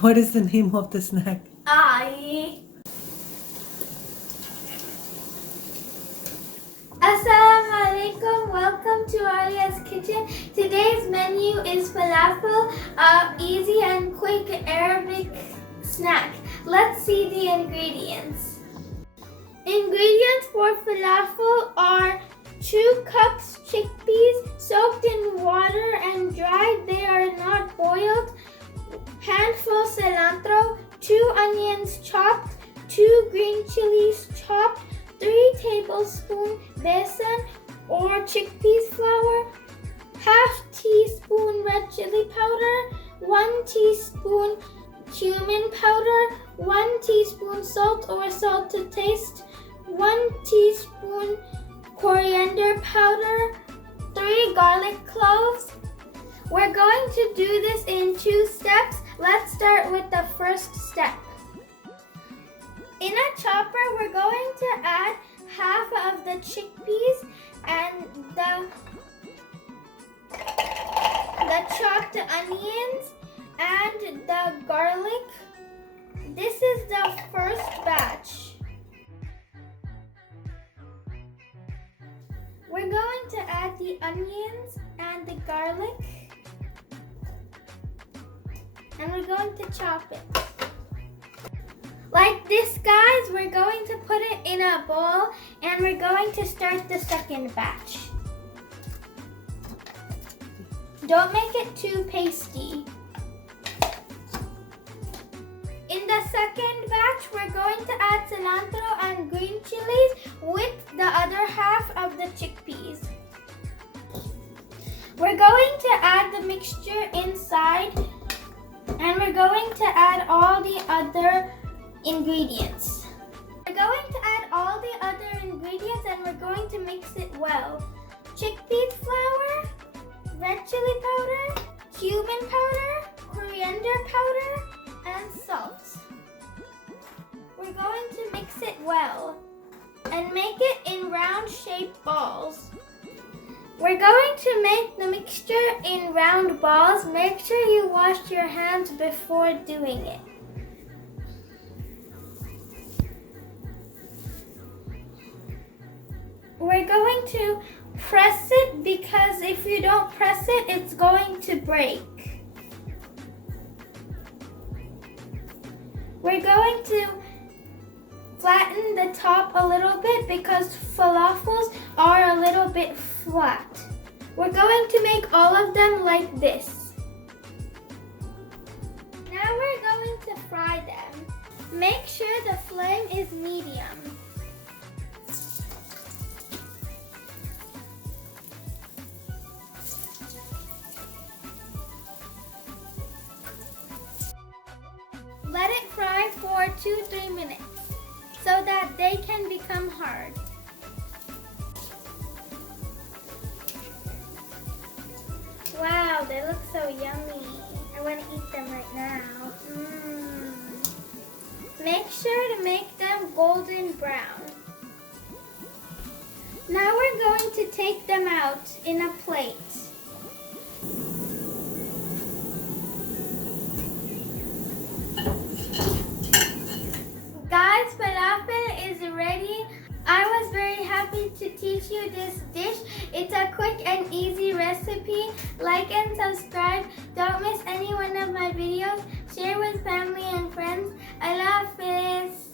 What is the name of the snack? Assalamu alaikum, welcome to ALIYAH'S kitchen. Today's menu is falafel, easy and quick Arabic snack. Let's see the ingredients. Ingredients for falafel are 2 cups chickpeas soaked in water and dried. They are not boiled. Handful cilantro, 2 onions chopped, 2 green chilies chopped, 3 tablespoons besan or chickpeas flour, half teaspoon red chili powder, 1 teaspoon cumin powder, 1 teaspoon salt or salt to taste, 1 teaspoon coriander powder, 3 garlic cloves. We're going to do this in 2 steps. Let's start with the first step. In a chopper, we're going to add half of the chickpeas and the chopped onions and the garlic. This is the first batch. We're going to add the onions and the garlic, and we're going to chop it. Like this, guys, we're going to put it in a bowl and we're going to start the second batch. Don't make it too pasty. In the second batch, we're going to add cilantro and green chilies with the other half of the chickpeas. We're going to add the mixture inside and we're going to add all the other ingredients. We're going to add all the other ingredients and we're going to mix it well. Chickpea flour, red chili powder, cumin powder, coriander powder, and salt. We're going to mix it well and make it in round shaped balls. We're going to make the mixture in round balls. Make sure you wash your hands before doing it. We're going to press it because if you don't press it, it's going to break. We're going to flatten the top a little bit because falafels are a little bit flat. We're going to make all of them like this. Now we're going to fry them. Make sure the flame is medium. Let it fry for 2-3 minutes so that they can become hard. Wow, they look so yummy. I want to eat them right now. Make sure to make them golden brown. Now we're going to take them out in a plate. Guys, falafel is ready. I was very happy to teach you this dish. It's a quick and easy recipe. Like and subscribe. Don't miss any one of my videos. Share with family and friends. Allah Hafiz.